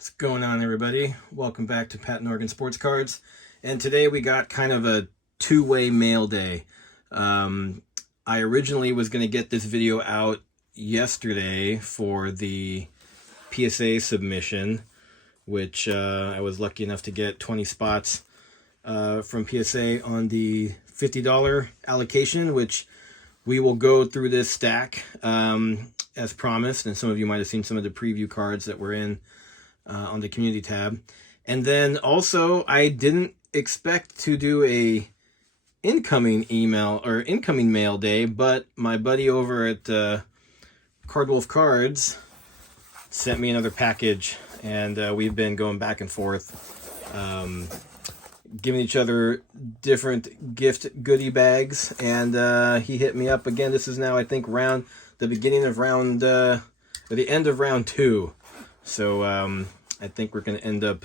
What's going on, everybody? Welcome back to Pat and Oregon Sports Cards. And today we got kind of a two-way mail day. I originally was going to get this video out yesterday for the PSA submission, which I was lucky enough to get 20 spots from PSA on the $50 allocation, which we will go through this stack as promised. And some of you might have seen some of the preview cards that were in on the community tab. And then also, I didn't expect to do a incoming email or incoming mail day, but my buddy over at Cardwolf Cards sent me another package, and we've been going back and forth, giving each other different gift goodie bags. And he hit me up again. This is now, I think, the beginning of round or the end of round 2. So I think we're going to end up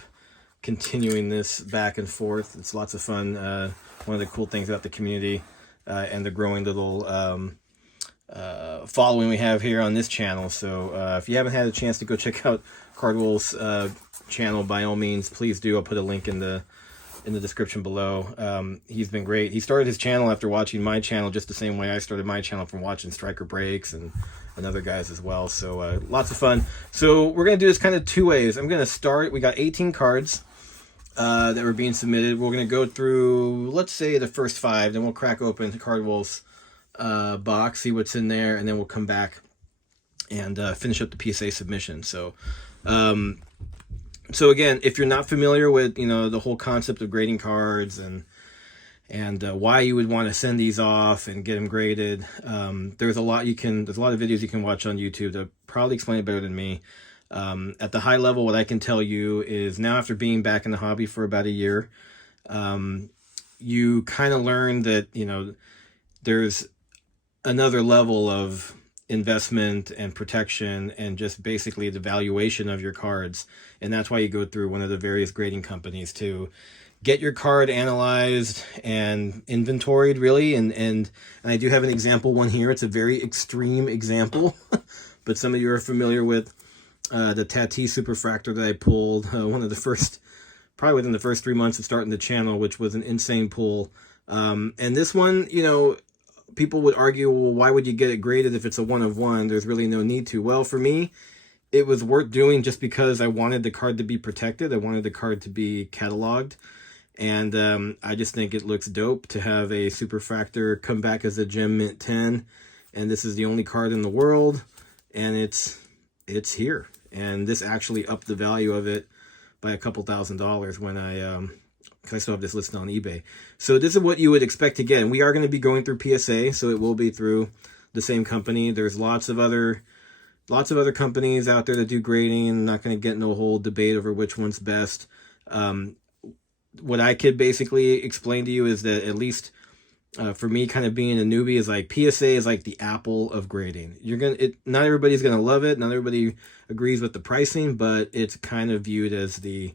continuing this back and forth. It's lots of fun. One of the cool things about the community and the growing little following we have here on this channel. So if you haven't had a chance to go check out Cardwolf's channel, by all means, please do. I'll put a link in the description below. He's been great. He started his channel after watching my channel, just the same way I started my channel, from watching Striker Breaks and other guys as well. So lots of fun. So we're going to do this kind of two ways. I'm going to start. We got 18 cards that were being submitted. We're going to go through, let's say, the first 5. Then we'll crack open Cardwolf's box, see what's in there, and then we'll come back and finish up the PSA submission. So again, if you're not familiar with the whole concept of grading cards and why you would want to send these off and get them graded, there's a lot of videos you can watch on YouTube that probably explain it better than me. At the high level, what I can tell you is, now after being back in the hobby for about a year, you kind of learn that there's another level of investment and protection and just basically the valuation of your cards. And that's why you go through one of the various grading companies to get your card analyzed and inventoried, really. And I do have an example one here. It's a very extreme example, but some of you are familiar with the Tatis Superfractor that I pulled, one of the first, probably within the first 3 months of starting the channel, which was an insane pull. And this one, people would argue, well, why would you get it graded if it's a 1 of 1? There's really no need to. Well, for me, it was worth doing just because I wanted the card to be protected. I wanted the card to be cataloged. And I just think it looks dope to have a Superfractor come back as a Gem Mint 10. And this is the only card in the world. And it's here. And this actually upped the value of it by a couple $1,000s when because I still have this listed on eBay. So this is what you would expect to get. And we are going to be going through PSA, so it will be through the same company. There's lots of other companies out there that do grading. I'm not going to get into a whole debate over which one's best. What I could basically explain to you is that, at least for me, kind of being a newbie, is like PSA is like the Apple of grading. Not everybody's gonna love it. Not everybody agrees with the pricing, but it's kind of viewed as the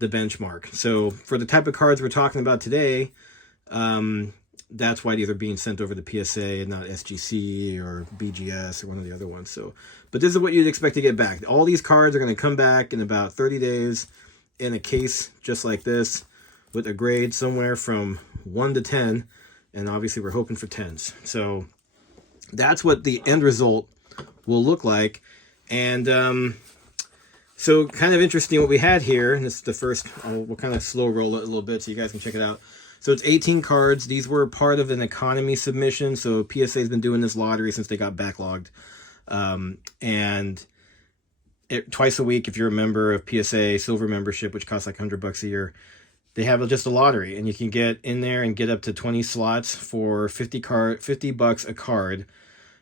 benchmark. So for the type of cards we're talking about today, that's why these are being sent over to PSA and not SGC or BGS or one of the other ones. So, but this is what you'd expect to get back. All these cards are going to come back in about 30 days in a case just like this, with a grade somewhere from 1 to 10, and obviously we're hoping for 10s. So that's what the end result will look like. And so kind of interesting what we had here, and this is the first, we'll kind of slow roll it a little bit so you guys can check it out. So it's 18 cards. These were part of an economy submission, so PSA has been doing this lottery since they got backlogged. And twice a week, if you're a member of PSA Silver membership, which costs like $100 a year, they have just a lottery, and you can get in there and get up to 20 slots for $50 a card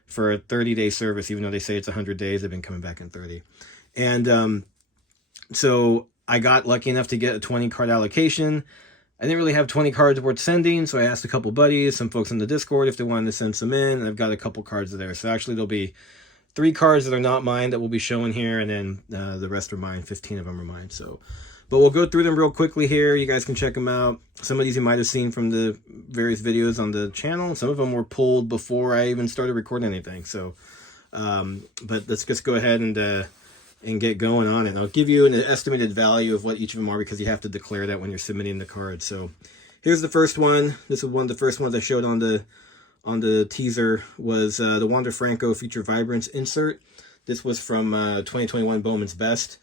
for a 30-day service. Even though they say it's 100 days, they've been coming back in 30. And so I got lucky enough to get a 20 card allocation. I didn't really have 20 cards worth sending, so I asked a couple buddies, some folks in the Discord, if they wanted to send some in, and I've got a couple cards there. So actually there'll be 3 cards that are not mine that we'll be showing here, and then the rest are mine. 15 of them are mine. So, but we'll go through them real quickly here. You guys can check them out. Some of these you might have seen from the various videos on the channel. Some of them were pulled before I even started recording anything. So, but let's just go ahead and and get going on it. And I'll give you an estimated value of what each of them are, because you have to declare that when you're submitting the card. So here's the first one. This is one of the first ones I showed on the teaser, was the Wander Franco Future Vibrance insert. This was from 2021 Bowman's Best.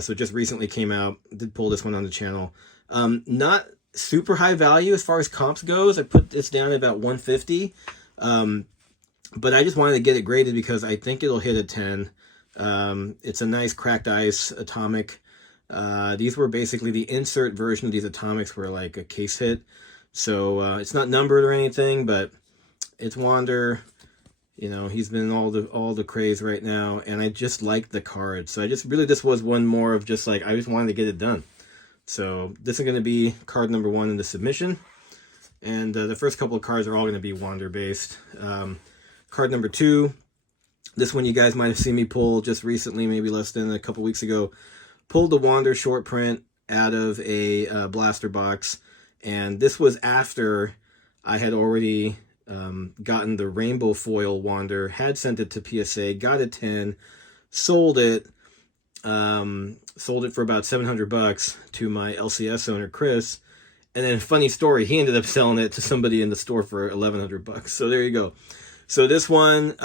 So it just recently came out. Did pull this one on the channel. Not super high value as far as comps goes. I put this down at about 150. But I just wanted to get it graded because I think it'll hit a 10. It's a nice cracked ice atomic. These were basically the insert version of these atomics were like a case hit. So it's not numbered or anything, but it's Wander. You know, he's been all the craze right now, and I just like the card. So this was one more of just like, I just wanted to get it done. So this is going to be card number 1 in the submission. And the first couple of cards are all going to be Wander based. Card number 2, this one you guys might have seen me pull just recently, maybe less than a couple weeks ago. Pulled the Wander short print out of a blaster box, and this was after I had already gotten the rainbow foil Wander, had sent it to PSA, got a 10, sold it for about $700 to my LCS owner Chris, and then funny story, he ended up selling it to somebody in the store for $1,100. So there you go. So this one,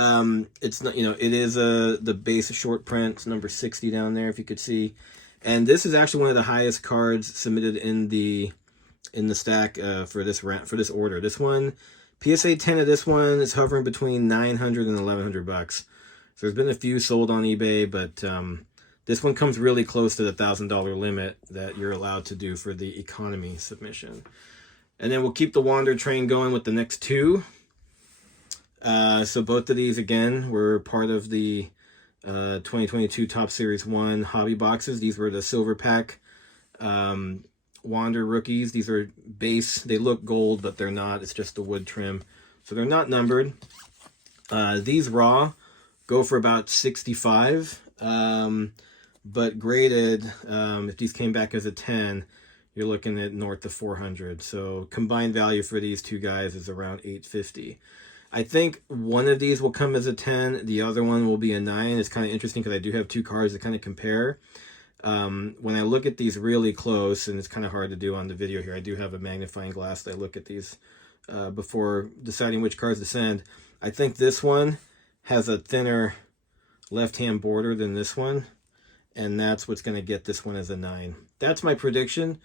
it's not, it is the base short print. It's number 60 down there, if you could see. And this is actually one of the highest cards submitted in the stack for this order. This one, PSA 10 of this one is hovering between $900 and $1,100. So there's been a few sold on eBay, but this one comes really close to the $1,000 limit that you're allowed to do for the economy submission. And then we'll keep the Wander train going with the next 2. So both of these, again, were part of the 2022 Top Series 1 hobby boxes. These were the silver pack Wander rookies. These are base. They look gold, but they're not. It's just the wood trim. So they're not numbered. These raw go for about $65. But graded, if these came back as a 10, you're looking at north of $400. So combined value for these two guys is around $850. I think one of these will come as a 10. The other one will be a 9. It's kind of interesting because I do have 2 cards to kind of compare. When I look at these really close, and it's kind of hard to do on the video here, I do have a magnifying glass that I look at these before deciding which cards to send. I think this one has a thinner left-hand border than this one, and that's what's going to get this one as a 9. That's my prediction.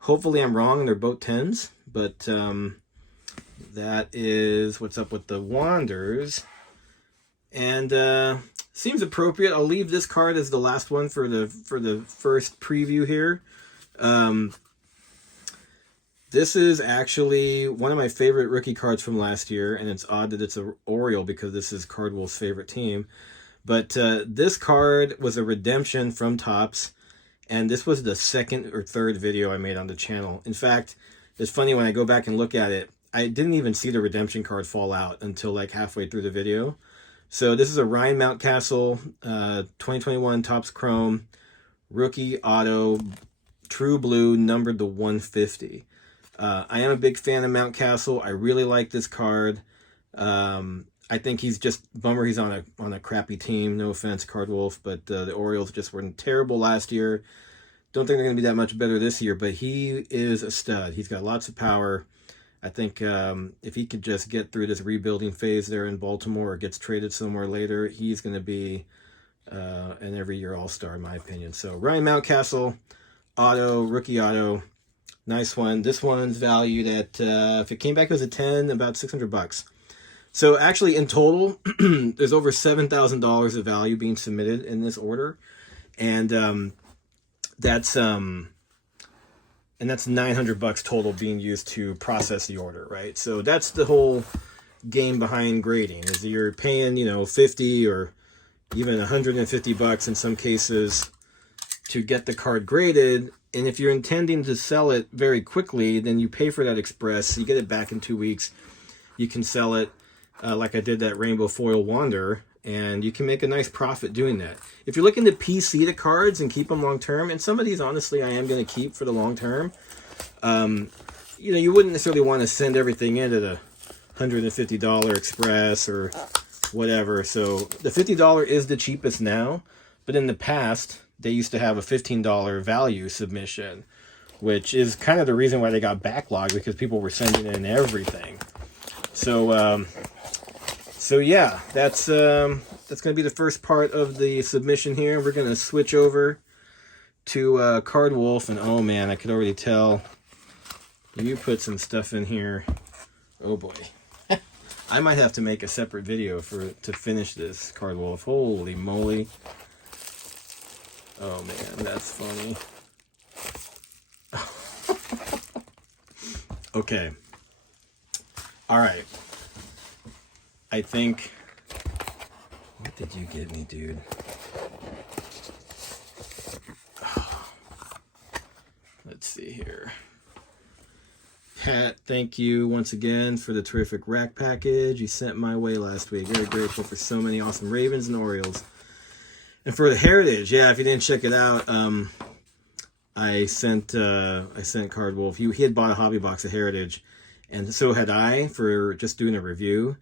Hopefully I'm wrong and they're both 10s, but that is what's up with the Wanders. And seems appropriate. I'll leave this card as the last one for the first preview here. This is actually one of my favorite rookie cards from last year, and it's odd that it's an Oriole because this is Cardwell's favorite team. But this card was a redemption from Topps, and this was the 2nd or 3rd video I made on the channel. In fact, it's funny when I go back and look at it, I didn't even see the redemption card fall out until like halfway through the video. So this is a Ryan Mountcastle 2021 Topps Chrome rookie auto, true blue, numbered to 150. I am a big fan of Mountcastle. I really like this card. I think he's just bummer he's on a crappy team. No offense, Cardwolf, but the Orioles just were terrible last year. Don't think they're going to be that much better this year, but he is a stud. He's got lots of power. I think if he could just get through this rebuilding phase there in Baltimore or gets traded somewhere later, he's going to be an every-year all-star, in my opinion. So Ryan Mountcastle, auto, rookie auto, nice one. This one's valued at, if it came back as a 10, about $600. So actually, in total, there's over $7,000 of value being submitted in this order, and that's $900 total being used to process the order, right? So that's the whole game behind grading, is you're paying, $50 or even $150 in some cases to get the card graded. And if you're intending to sell it very quickly, then you pay for that express. You get it back in 2 weeks. You can sell it like I did that Rainbow Foil Wander, and you can make a nice profit doing that. If you're looking to PC the cards and keep them long term, and some of these honestly I am going to keep for the long term, you wouldn't necessarily want to send everything in at a $150 express or whatever. So the $50 is the cheapest now, But in the past, they used to have a $15 value submission, which is kind of the reason why they got backlogged, because people were sending in everything. So, so yeah, that's going to be the first part of the submission here. We're going to switch over to Card Wolf, and oh man, I could already tell you put some stuff in here. Oh boy. I might have to make a separate video to finish this, Card Wolf. Holy moly. Oh man, that's funny. Okay. All right. I think... What did you get me, dude? Let's see here. Pat, thank you once again for the terrific rack package you sent my way last week. Very grateful for so many awesome Ravens and Orioles. And for the Heritage, yeah, if you didn't check it out, I sent Card Wolf. He had bought a hobby box of Heritage, and so had I, for just doing a review.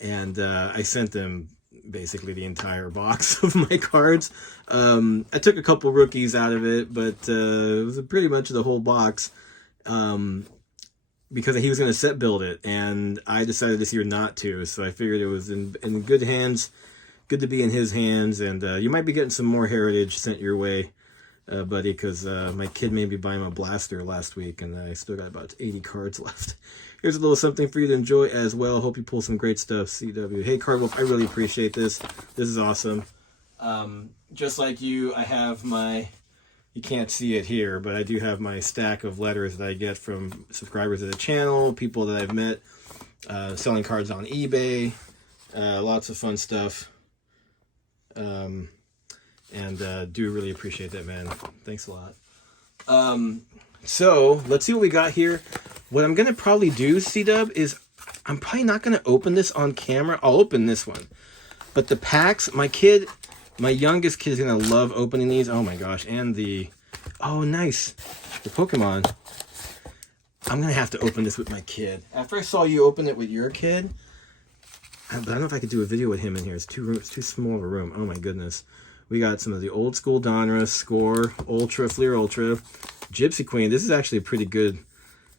And I sent them basically the entire box of my cards. I took a couple rookies out of it, but it was pretty much the whole box. Because he was going to set build it, and I decided this year not to, so I figured it was in good hands, good to be in his hands, and you might be getting some more Heritage sent your way, buddy, because my kid made me buy him a blaster last week, and I still got about 80 cards left. Here's a little something for you to enjoy as well. Hope you pull some great stuff, CW. Hey, Card Wolf, I really appreciate this. This is awesome. Just like you, I have my... You can't see it here, but I do have my stack of letters that I get from subscribers of the channel, people that I've met, selling cards on eBay, lots of fun stuff. And do really appreciate that, man. Thanks a lot. So let's see what we got here. What I'm going to probably do, C-Dub, is I'm probably not going to open this on camera. I'll open this one. But the packs, my youngest kid is going to love opening these. Oh my gosh. And oh nice, the Pokemon. I'm going to have to open this with my kid. After I saw you open it with your kid, but I don't know if I could do a video with him in here. It's too small of a room. Oh my goodness. We got some of the old school Donruss, Score, Ultra, Fleer Ultra, Gypsy Queen. This is actually pretty good.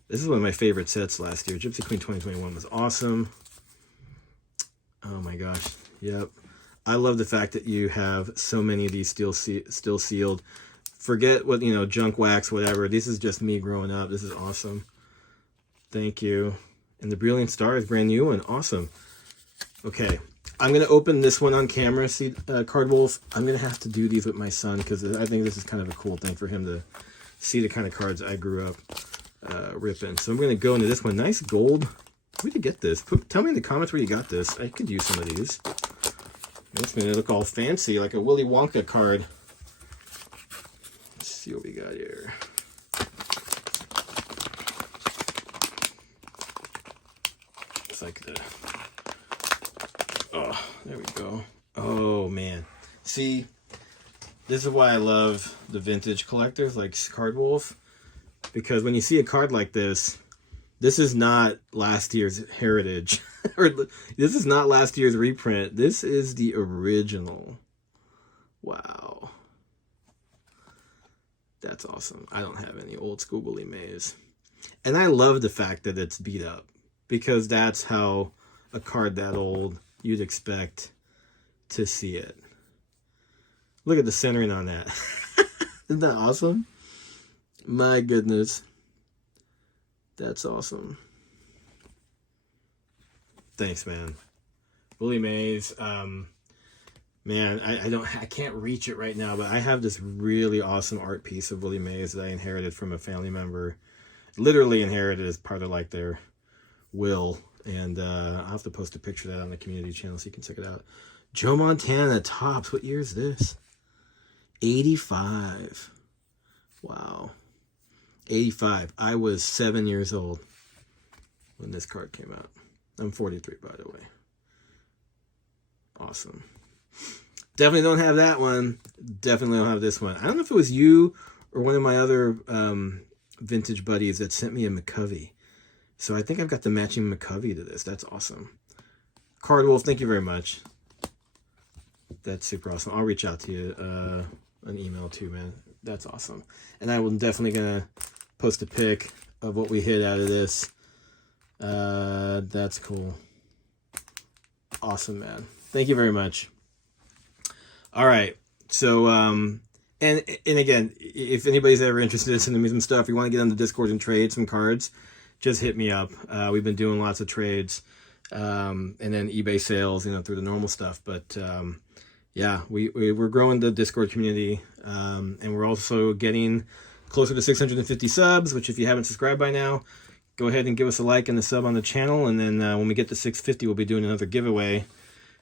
This is one of my favorite sets last year. Gypsy Queen 2021 was awesome. Oh my gosh. Yep. I love the fact that you have so many of these still sealed. Forget what, junk wax, whatever. This is just me growing up. This is awesome. Thank you. And the Brilliant Star is brand new and awesome. Okay. I'm going to open this one on camera. See, Card Wolf, I'm going to have to do these with my son because I think this is kind of a cool thing for him to see the kind of cards I grew up ripping. So I'm going to go into this one. Nice gold. Where'd you get this? Tell me in the comments where you got this. I could use some of these. Makes me look all fancy, like a Willy Wonka card. Let's see what we got here. It's like oh, there we go. Oh, man. See, this is why I love the vintage collectors like Card Wolf. Because when you see a card like this is not last year's Heritage. Or this is not last year's reprint. This is the original. Wow. That's awesome. I don't have any old school Willie Mays. And I love the fact that it's beat up. Because that's how a card that old you'd expect to see it. Look at the centering on that. Isn't that awesome? My goodness. That's awesome. Thanks, man. Willie Mays. Man, I can't reach it right now, but I have this really awesome art piece of Willie Mays that I inherited from a family member. Literally inherited as part of like their will. And I'll have to post a picture of that on the community channel so you can check it out. Joe Montana Topps. What year is this? 85. Wow. 85. I was 7 years old when this card came out. I'm 43, by the way. Awesome. Definitely don't have that one. Definitely don't have this one. I don't know if it was you or one of my other vintage buddies that sent me a McCovey. So I think I've got the matching McCovey to this. That's awesome. Card Wolf, thank you very much. That's super awesome. I'll reach out to you an email too, man. That's awesome. And I will definitely gonna post a pic of what we hit out of this. That's cool. Awesome, man. Thank you very much. All right. So and again, if anybody's ever interested in sending me some stuff, you want to get on the Discord and trade some cards, just hit me up. We've been doing lots of trades, and then eBay sales, you know, through the normal stuff. But yeah, we're growing the Discord community, and we're also getting closer to 650 subs, which if you haven't subscribed by now, go ahead and give us a like and a sub on the channel. And then when we get to 650, we'll be doing another giveaway.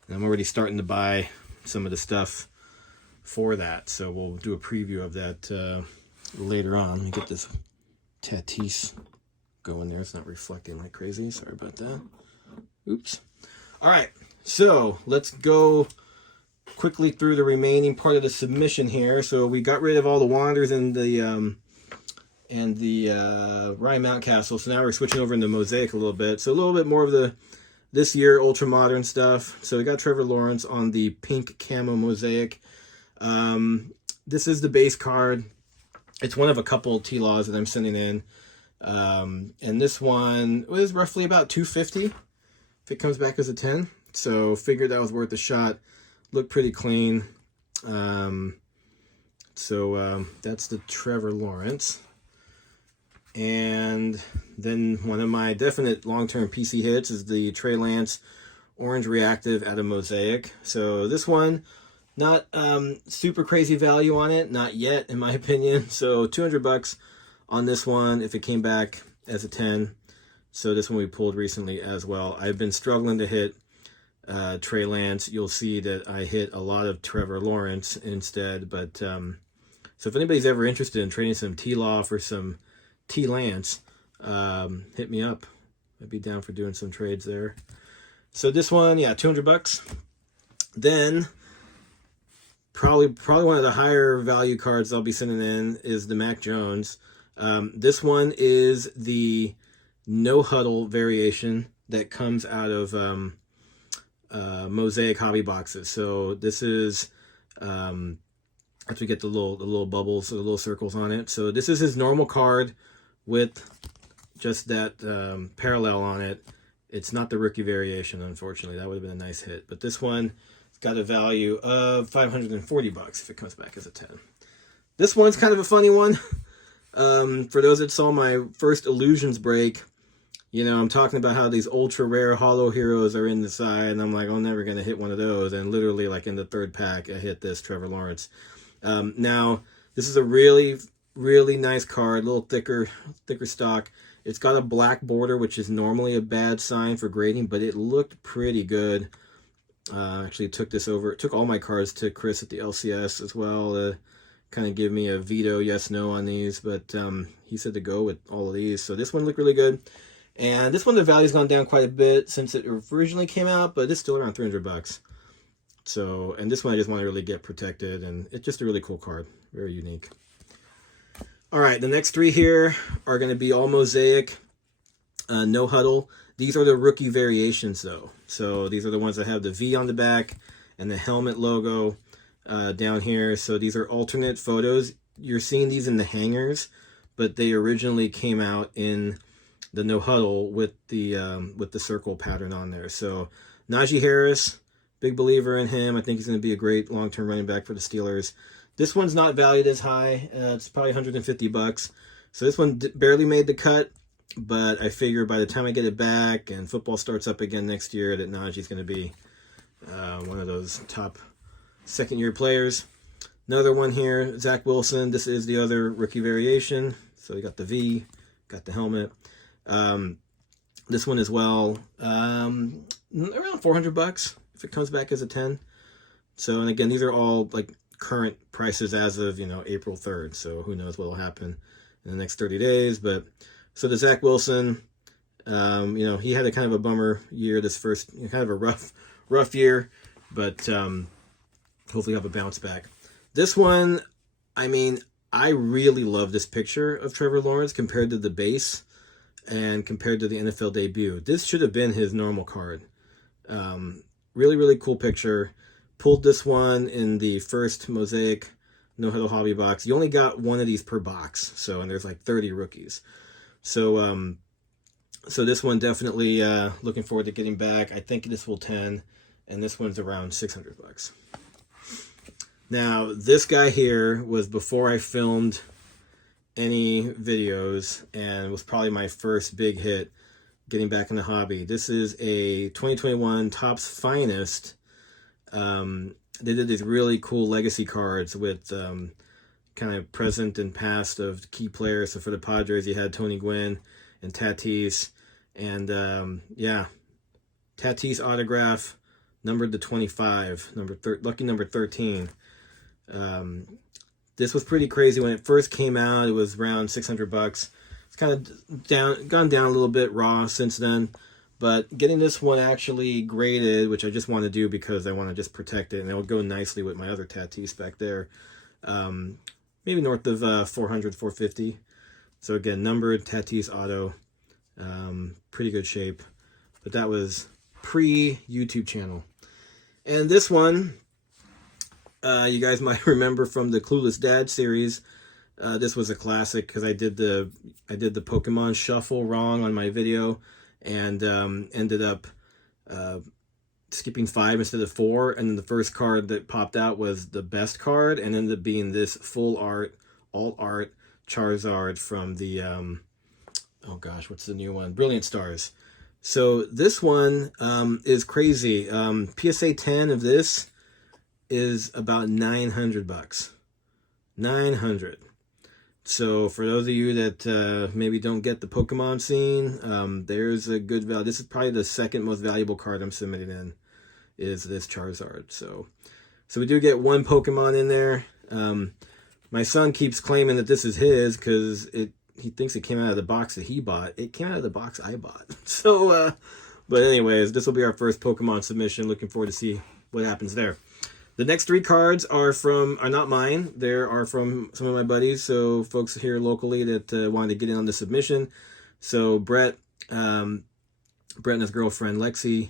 And I'm already starting to buy some of the stuff for that. So we'll do a preview of that later on. Let me get this Tatis going there. It's not reflecting like crazy. Sorry about that. Oops. All right. So let's go quickly through the remaining part of the submission here. So we got rid of all the Wanderers and the Ryan Mountcastle. So now we're switching over into Mosaic a little bit. So a little bit more of the this year ultra modern stuff. So we got Trevor Lawrence on the pink camo Mosaic. This is the base card. It's one of a couple T-Laws that I'm sending in. And this one was roughly about $250 if it comes back as a 10. So figured that was worth a shot. Looked pretty clean. That's the Trevor Lawrence. And then one of my definite long-term PC hits is the Trey Lance Orange Reactive out of Mosaic. So this one, not super crazy value on it, not yet in my opinion. So $200 on this one if it came back as a 10. So this one we pulled recently as well. I've been struggling to hit Trey Lance. You'll see that I hit a lot of Trevor Lawrence instead. But so if anybody's ever interested in trading some T-Law for some T-Lance, hit me up. I'd be down for doing some trades there. So this one, yeah, $200. Then probably one of the higher value cards I'll be sending in is the Mac Jones. This one is the no huddle variation that comes out of Mosaic hobby boxes. So this is after we get the little bubbles, the little circles on it. So this is his normal card with just that parallel on it. It's not the rookie variation, unfortunately. That would have been a nice hit. But this one has got a value of $540 if it comes back as a 10. This one's kind of a funny one. For those that saw my first Illusions break, you know, I'm talking about how these ultra rare hollow heroes are in the side, and I'm like, I'm never going to hit one of those. And literally, like in the third pack, I hit this Trevor Lawrence. Now, this is a really, really nice card, a little thicker stock. It's got a black border, which is normally a bad sign for grading, but it looked pretty good. Actually took all my cards to Chris at the LCS as well to kind of give me a veto yes no on these, but he said to go with all of these. So this one looked really good. And this one, the value's gone down quite a bit since it originally came out, but it's still around $300. So, and this one I just want to really get protected, and it's just a really cool card. Very unique. All right, the next three here are going to be all Mosaic, no huddle. These are the rookie variations, though. So these are the ones that have the V on the back and the helmet logo down here. So these are alternate photos. You're seeing these in the hangers, but they originally came out in the no huddle with the circle pattern on there. So Najee Harris, big believer in him. I think he's going to be a great long-term running back for the Steelers. This one's not valued as high. It's probably $150. So this one barely made the cut, but I figure by the time I get it back and football starts up again next year, that Najee's going to be one of those top second-year players. Another one here, Zach Wilson. This is the other rookie variation. So you got the V, got the helmet. This one as well, around $400 if it comes back as a 10. So, and again, these are all like current prices as of, April 3rd. So who knows what will happen in the next 30 days. But so the Zach Wilson, he had a kind of a bummer year this first, kind of a rough year, but hopefully have a bounce back. This one, I really love this picture of Trevor Lawrence compared to the base and compared to the NFL debut. This should have been his normal card. Really, really cool picture. pulled this one in the first Mosaic No Huddle Hobby box. You only got one of these per box, so, and there's like 30 rookies. So so this one definitely looking forward to getting back. I think this will 10, and this one's around 600 bucks. Now, this guy here was before I filmed any videos, and was probably my first big hit getting back in the hobby. This is a 2021 Topps Finest. They did these really cool legacy cards with kind of present and past of key players. So for the Padres, you had Tony Gwynn and Tatis, and yeah, Tatis autograph, numbered to 25, lucky number 13. This was pretty crazy when it first came out. It was around 600 bucks. It's kind of gone down a little bit raw since then. But getting this one actually graded, which I just want to do because I want to just protect it, and it'll go nicely with my other Tatis back there. Maybe north of 400, 450. So again, numbered Tatis auto, pretty good shape. But that was pre-YouTube channel. And this one, you guys might remember from the Clueless Dad series. This was a classic because I did the Pokemon Shuffle wrong on my video, and ended up skipping 5 instead of 4, and then the first card that popped out was the best card, and ended up being this full art, alt art Charizard from the oh gosh, what's the new one? Brilliant Stars. So this one is crazy. PSA 10 of this is about 900 bucks. 900. So for those of you that maybe don't get the Pokemon scene, there's a good value. This is probably the second most valuable card I'm submitting in, is this Charizard. So we do get one Pokemon in there. My son keeps claiming that this is his because he thinks it came out of the box that he bought. It came out of the box I bought. So, but anyways, this will be our first Pokemon submission. Looking forward to see what happens there. The next 3 cards are not mine. They are from some of my buddies, so folks here locally that wanted to get in on the submission. So Brett and his girlfriend Lexi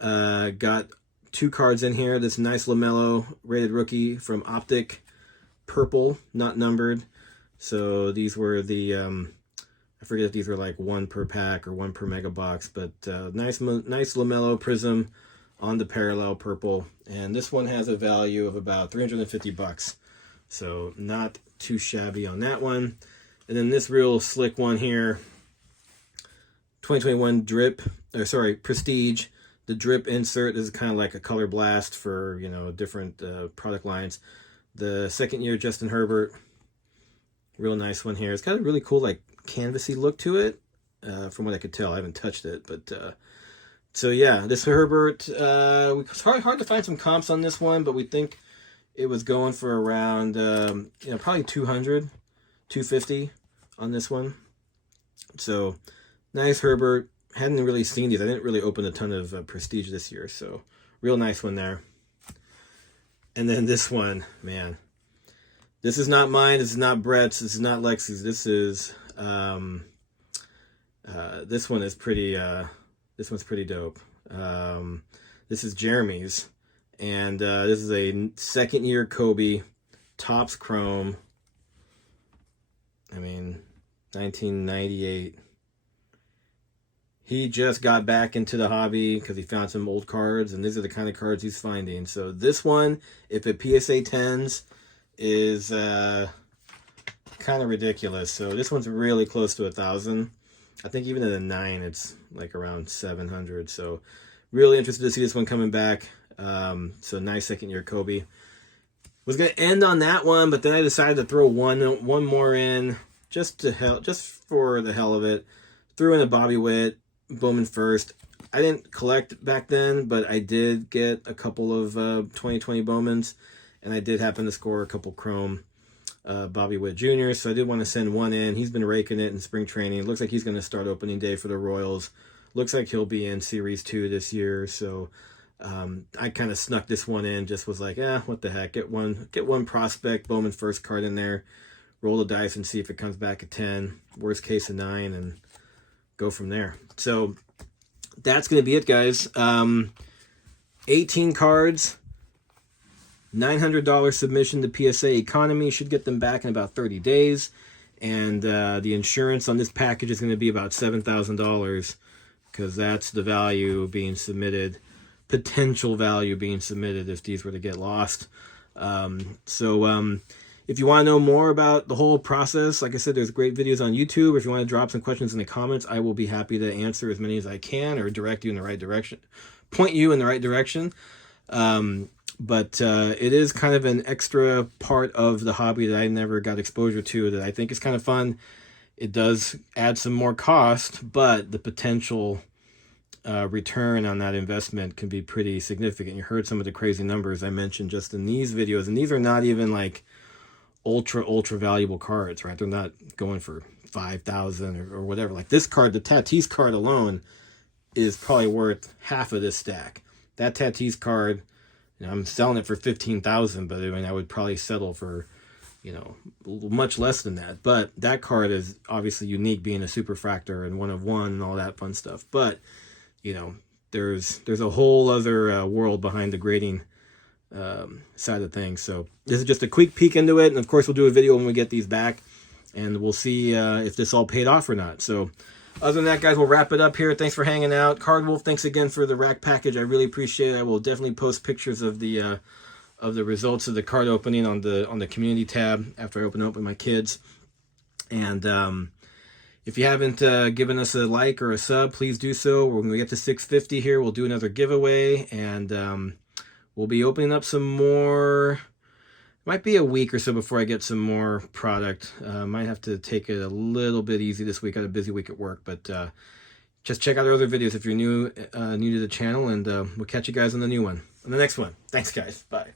got 2 cards in here. This nice LaMelo rated rookie from Optic, purple, not numbered. So these were the I forget if these were like 1 per pack or 1 per mega box, but nice LaMelo Prism on the parallel purple, and this one has a value of about 350 bucks, so not too shabby on that one. And then this real slick one here, 2021 Prestige. The drip insert is kind of like a color blast for, you know, different product lines. The second year Justin Herbert, real nice one here. It's got a really cool like canvasy look to it, from what I could tell. I haven't touched it, but so yeah, this Herbert, it's hard to find some comps on this one, but we think it was going for around, probably 200, 250 on this one. So nice Herbert. Hadn't really seen these. I didn't really open a ton of Prestige this year, so real nice one there. And then this one, man, this is not mine. This is not Brett's. This is not Lexi's. This is this one is pretty. This one's pretty dope. This is Jeremy's, and this is a second year Kobe, Topps Chrome. I mean, 1998. He just got back into the hobby because he found some old cards, and these are the kind of cards he's finding. So this one, if it PSA 10s, is kind of ridiculous. So this one's really close to 1,000. I think even at a 9, it's like around 700. So really interested to see this one coming back. So nice second year Kobe. Was gonna end on that one, but then I decided to throw one more in just for the hell of it. Threw in a Bobby Witt Bowman first. I didn't collect back then, but I did get a couple of 2020 Bowmans, and I did happen to score a couple Chrome Bobby Witt Jr., so I did want to send one in. He's been raking it in spring training. It looks like he's going to start opening day for the Royals. Looks like he'll be in Series 2 this year, so I kind of snuck this one in, just was like, what the heck, get one prospect Bowman first card in there, roll the dice and see if it comes back at 10, worst case a 9, and go from there. So that's going to be it, guys. 18 cards, $900 submission to PSA Economy should get them back in about 30 days. And the insurance on this package is going to be about $7,000, because that's the value being submitted, potential value being submitted if these were to get lost. If you want to know more about the whole process, like I said, there's great videos on YouTube. If you want to drop some questions in the comments, I will be happy to answer as many as I can, or direct you in the right direction, point you in the right direction. But it is kind of an extra part of the hobby that I never got exposure to, that I think is kind of fun. It does add some more cost, but the potential return on that investment can be pretty significant. You heard some of the crazy numbers I mentioned just in these videos, and these are not even like ultra valuable cards, right? They're not going for 5,000 or whatever. Like this card, the Tatis card alone, is probably worth half of this stack. That Tatis card, you know, I'm selling it for 15,000, but I mean, I would probably settle for, you know, much less than that. But that card is obviously unique, being a superfractor and 1 of 1 and all that fun stuff. But, you know, there's a whole other world behind the grading side of things. So this is just a quick peek into it, and of course we'll do a video when we get these back, and we'll see if this all paid off or not. So other than that, guys, we'll wrap it up here. Thanks for hanging out. Card Wolf, thanks again for the rack package. I really appreciate it. I will definitely post pictures of the results of the card opening on the community tab after I open up with my kids. And if you haven't given us a like or a sub, please do so. When we get to 650 here, we'll do another giveaway, and we'll be opening up some more. Might be a week or so before I get some more product. Might have to take it a little bit easy this week. I had a busy week at work, but just check out our other videos if you're new to the channel, and we'll catch you guys on the new one, on the next one. Thanks, guys. Bye.